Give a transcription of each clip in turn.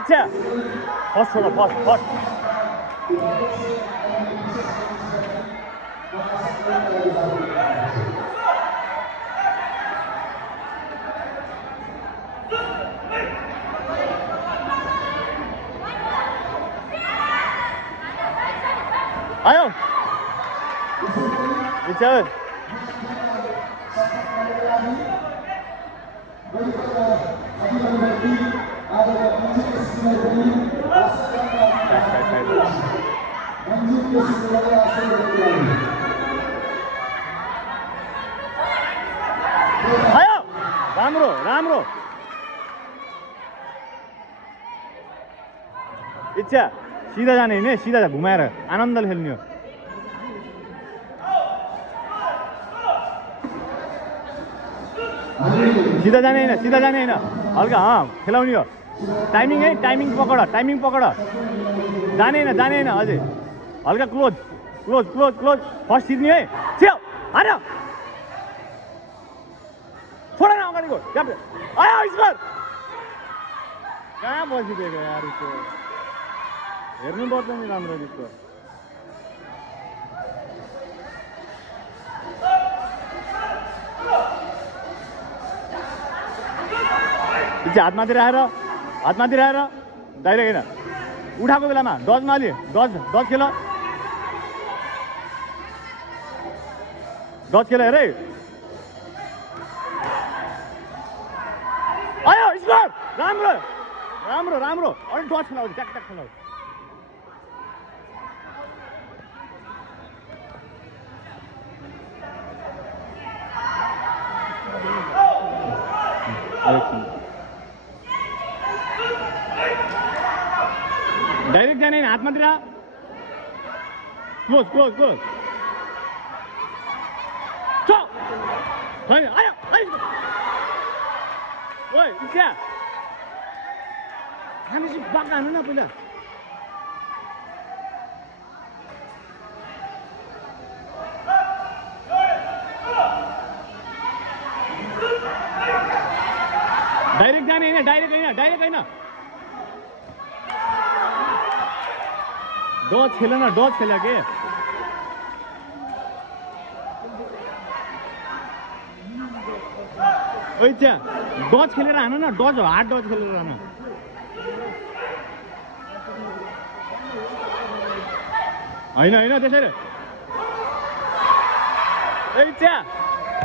इच्छा फर्स्ट छोड फर्स्ट आयो इच्छा आयो राम्रो राम्रो इच्छा सीधा जाने हैन सीधा घुमाएर आनन्दले खेल्ने हो सीधा जाने हैन हल्का खेलाउने हो टाइमिङ है टाइमिङ पकड जाने हैन अझै हल्का क्लोज फर्स्ट छिर्ने है छ्याउ हान छोड न अगाडिको आयो स्कोर कहाँ बसिदिएको यार यसो हेर्नु पर्छ नि राम्रो यसको हातमाथि राखेर डाइरेक्ट हैन उठाएको बेलामा डजमा अलि डज खेल हेर है आयो स्कोर राम्रो अनि डज खेलाउ ट्याक खेलाउ डाइरेक्ट जाने हातमाथि राख क्लोज आयो ओइ इच्छा हामी चाहिँ बाक्ला हान्नु न पहिला डाइरेक्ट जाने हैन डाइरेक्ट हैन डज खेल के ओइ च्या डज खेलेर हान न डज हार्ड डज खेलेर हान हैन त्यसैले ओइ च्या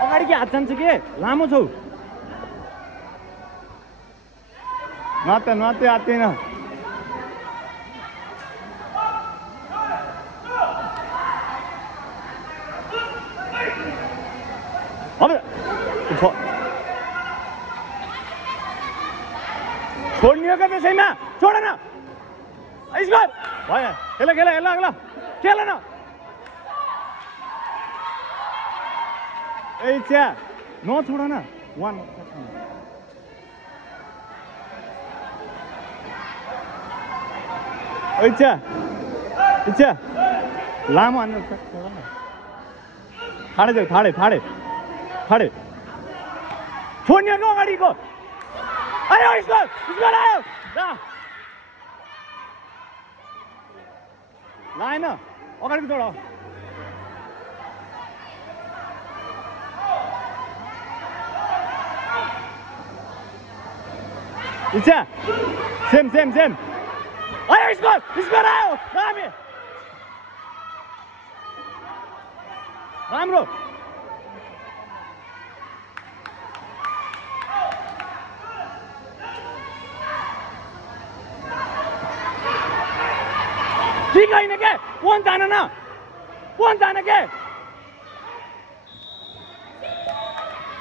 अगाडि के हात जान्छ के लामो छौ नते आत्दैन अब छोड्ने हो क्या त्यसैमा छोड न स्कोर भयो खेल न ए च्या नछोड न वान इच्छा लामो हान्नु थाडे छोड्ने हो अगाडिको आयो स्कोर आयो लाएन अगाडिको जोड इच्छा सेम आयो स्कोर आयो राम्रो ठीक होइन के फोन जान के